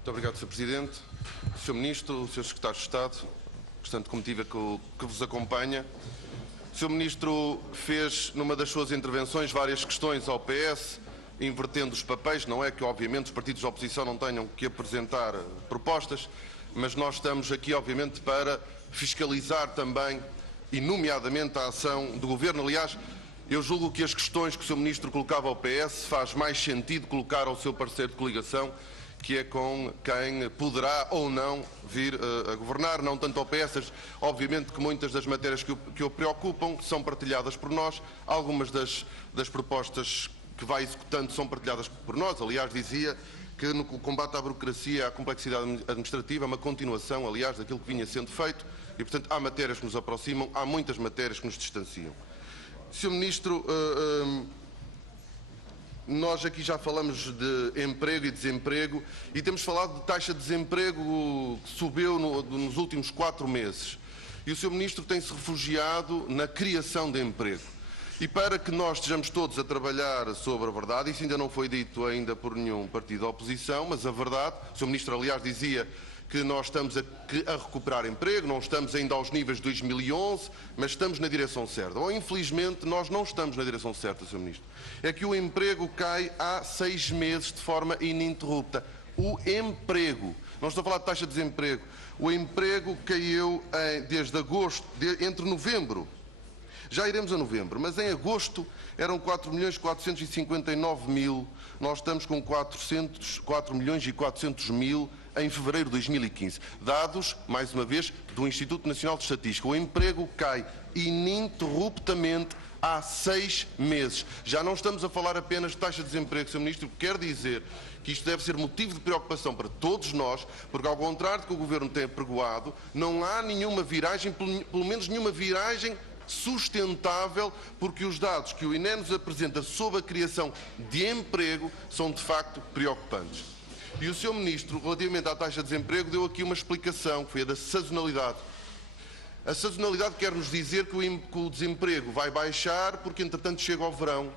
Muito obrigado, Sr. Presidente. Sr. Ministro, Sr. Secretário de Estado, restante comitiva que vos acompanha. O Sr. Ministro fez, numa das suas intervenções, várias questões ao PS, invertendo os papéis. Não é que, obviamente, os partidos de oposição não tenham que apresentar propostas, mas nós estamos aqui, obviamente, para fiscalizar também, e nomeadamente, a ação do Governo. Aliás, eu julgo que as questões que o Sr. Ministro colocava ao PS faz mais sentido colocar ao seu parceiro de coligação, que é com quem poderá ou não vir a governar, não tanto ao PS. Obviamente que muitas das matérias que o preocupam são partilhadas por nós, algumas das propostas que vai executando são partilhadas por nós. Aliás, dizia que no combate à burocracia e à complexidade administrativa é uma continuação, aliás, daquilo que vinha sendo feito e, portanto, há matérias que nos aproximam, há muitas matérias que nos distanciam. Sr. Ministro, nós aqui já falamos de emprego e desemprego e temos falado de taxa de desemprego que subiu nos últimos 4 meses. E o Sr. Ministro tem-se refugiado na criação de emprego. E para que nós estejamos todos a trabalhar sobre a verdade, isso ainda não foi dito ainda por nenhum partido da oposição, mas a verdade, o Sr. Ministro aliás dizia que nós estamos a recuperar emprego, não estamos ainda aos níveis de 2011, mas estamos na direção certa. Ou, infelizmente, nós não estamos na direção certa, Sr. Ministro. É que o emprego cai há 6 meses de forma ininterrupta. O emprego. Não estou a falar de taxa de desemprego. O emprego caiu desde agosto, entre novembro. Já iremos a novembro, mas em agosto eram 4.459.000, nós estamos com 4.400.000 em fevereiro de 2015. Dados, mais uma vez, do Instituto Nacional de Estatística. O emprego cai ininterruptamente há 6 meses. Já não estamos a falar apenas de taxa de desemprego, Sr. Ministro, quer dizer que isto deve ser motivo de preocupação para todos nós, porque ao contrário do que o Governo tem apregoado, não há nenhuma viragem, pelo menos nenhuma viragem sustentável, porque os dados que o INE nos apresenta sobre a criação de emprego são de facto preocupantes. E o Sr. Ministro, relativamente à taxa de desemprego, deu aqui uma explicação, que foi a da sazonalidade. A sazonalidade quer nos dizer que o desemprego vai baixar porque, entretanto, chega ao verão.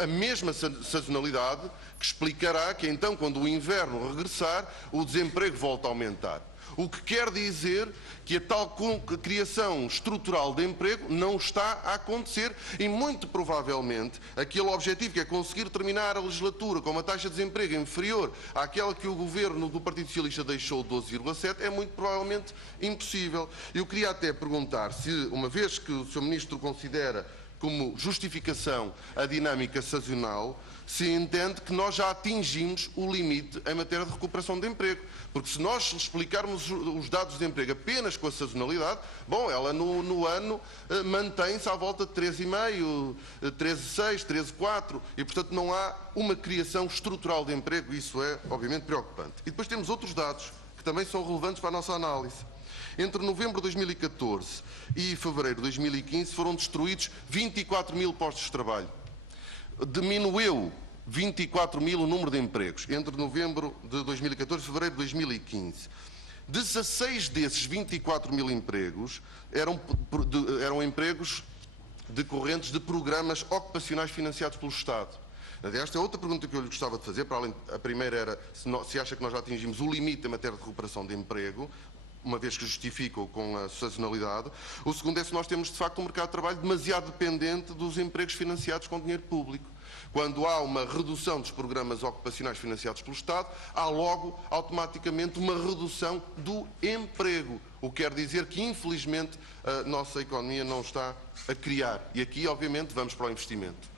A mesma sazonalidade que explicará que, então, quando o inverno regressar, o desemprego volta a aumentar. O que quer dizer que a tal criação estrutural de emprego não está a acontecer e, muito provavelmente, aquele objetivo que é conseguir terminar a legislatura com uma taxa de desemprego inferior àquela que o Governo do Partido Socialista deixou, 12,7, é muito provavelmente impossível. Eu queria até perguntar se, uma vez que o Sr. Ministro considera como justificação a dinâmica sazonal, se entende que nós já atingimos o limite em matéria de recuperação de emprego. Porque se nós explicarmos os dados de emprego apenas com a sazonalidade, bom, ela no ano mantém-se à volta de 13,5, 13,6, 13,4 e, portanto, não há uma criação estrutural de emprego. Isso é, obviamente, preocupante. E depois temos outros dados que também são relevantes para a nossa análise. Entre novembro de 2014 e fevereiro de 2015 foram destruídos 24.000 postos de trabalho. Diminuiu 24.000 o número de empregos entre novembro de 2014 e fevereiro de 2015. 16 desses 24.000 empregos eram empregos decorrentes de programas ocupacionais financiados pelo Estado. Esta é outra pergunta que eu lhe gostava de fazer. Para além, a primeira era se acha que nós já atingimos o limite em matéria de recuperação de emprego, uma vez que justificam com a sazonalidade. O segundo é se nós temos, de facto, um mercado de trabalho demasiado dependente dos empregos financiados com dinheiro público. Quando há uma redução dos programas ocupacionais financiados pelo Estado, há logo, automaticamente, uma redução do emprego. O que quer dizer que, infelizmente, a nossa economia não está a criar. E aqui, obviamente, vamos para o investimento.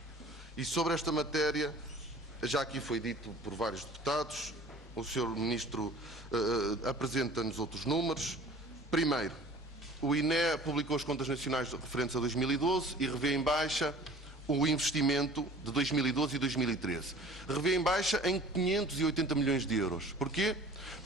E sobre esta matéria, já aqui foi dito por vários deputados, o Sr. Ministro apresenta-nos outros números. Primeiro, o INE publicou as contas nacionais referentes a 2012 e revê em baixa o investimento de 2012 e 2013. Revê em baixa em 580 milhões de euros. Porquê?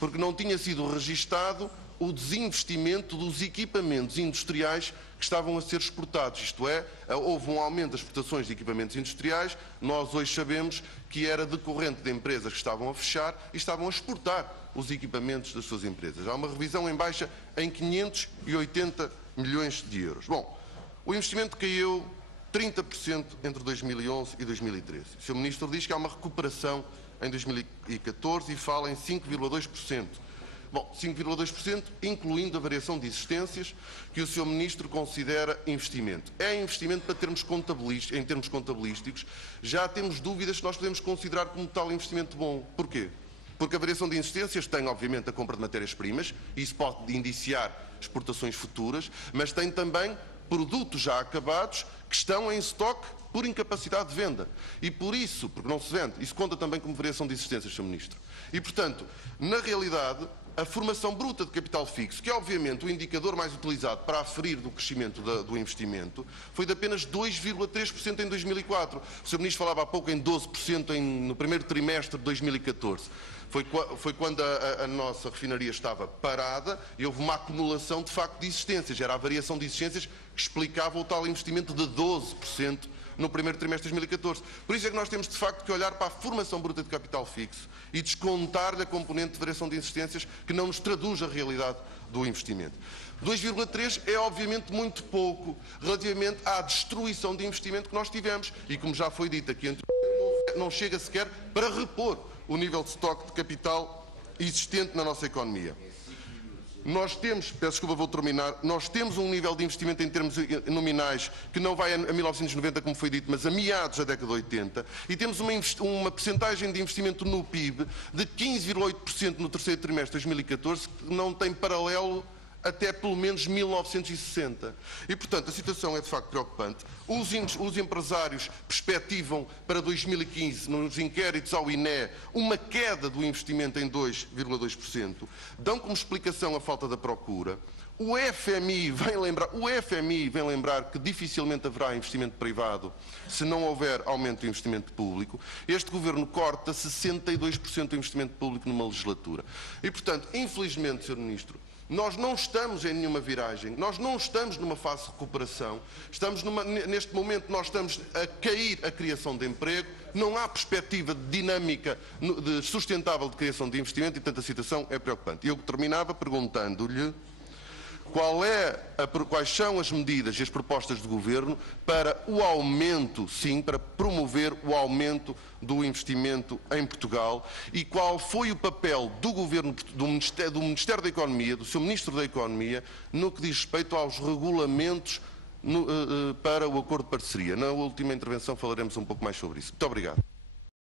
Porque não tinha sido registado o desinvestimento dos equipamentos industriais que estavam a ser exportados. Isto é, houve um aumento das exportações de equipamentos industriais. Nós hoje sabemos que era decorrente de empresas que estavam a fechar e estavam a exportar os equipamentos das suas empresas. Há uma revisão em baixa em 580 milhões de euros. Bom, o investimento caiu 30% entre 2011 e 2013. O Sr. Ministro diz que há uma recuperação em 2014 e fala em 5,2%. Bom, 5,2%, incluindo a variação de existências, que o Sr. Ministro considera investimento. É investimento para termos em termos contabilísticos. Já temos dúvidas se nós podemos considerar como tal investimento bom. Porquê? Porque a variação de existências tem, obviamente, a compra de matérias-primas, e isso pode indiciar exportações futuras, mas tem também produtos já acabados que estão em estoque por incapacidade de venda. E por isso, porque não se vende, isso conta também como variação de existências, Sr. Ministro. E, portanto, na realidade, a formação bruta de capital fixo, que é obviamente o indicador mais utilizado para aferir do crescimento do investimento, foi de apenas 2,3% em 2004. O Sr. Ministro falava há pouco em 12% no primeiro trimestre de 2014. Foi quando a nossa refinaria estava parada e houve uma acumulação de facto de existências. Era a variação de existências que explicava o tal investimento de 12% no primeiro trimestre de 2014. Por isso é que nós temos de facto que olhar para a formação bruta de capital fixo e descontar-lhe a componente de variação de existências que não nos traduz a realidade do investimento. 2,3 é obviamente muito pouco relativamente à destruição de investimento que nós tivemos e, como já foi dito aqui anteriormente, não chega sequer para repor o nível de estoque de capital existente na nossa economia. Nós temos, peço desculpa, vou terminar, nós temos um nível de investimento em termos nominais que não vai a 1990, como foi dito, mas a meados da década de 80, e temos uma percentagem de investimento no PIB de 15,8% no terceiro trimestre de 2014, que não tem paralelo até pelo menos 1960. E, portanto, a situação é de facto preocupante. Os empresários perspectivam para 2015, nos inquéritos ao INE, uma queda do investimento em 2,2%. Dão como explicação a falta da procura. O FMI vem lembrar que dificilmente haverá investimento privado se não houver aumento do investimento público. Este Governo corta 62% do investimento público numa legislatura. E, portanto, infelizmente, Sr. Ministro, nós não estamos em nenhuma viragem, nós não estamos numa fase de recuperação, neste momento nós estamos a cair a criação de emprego, não há perspectiva de dinâmica sustentável de criação de investimento e, portanto, a situação é preocupante. Eu terminava perguntando-lhe quais são as medidas e as propostas do Governo para o aumento, sim, para promover o aumento do investimento em Portugal e qual foi o papel do Governo, do Ministério da Economia, do Sr. Ministro da Economia, no que diz respeito aos regulamentos para o acordo de parceria. Na última intervenção falaremos um pouco mais sobre isso. Muito obrigado.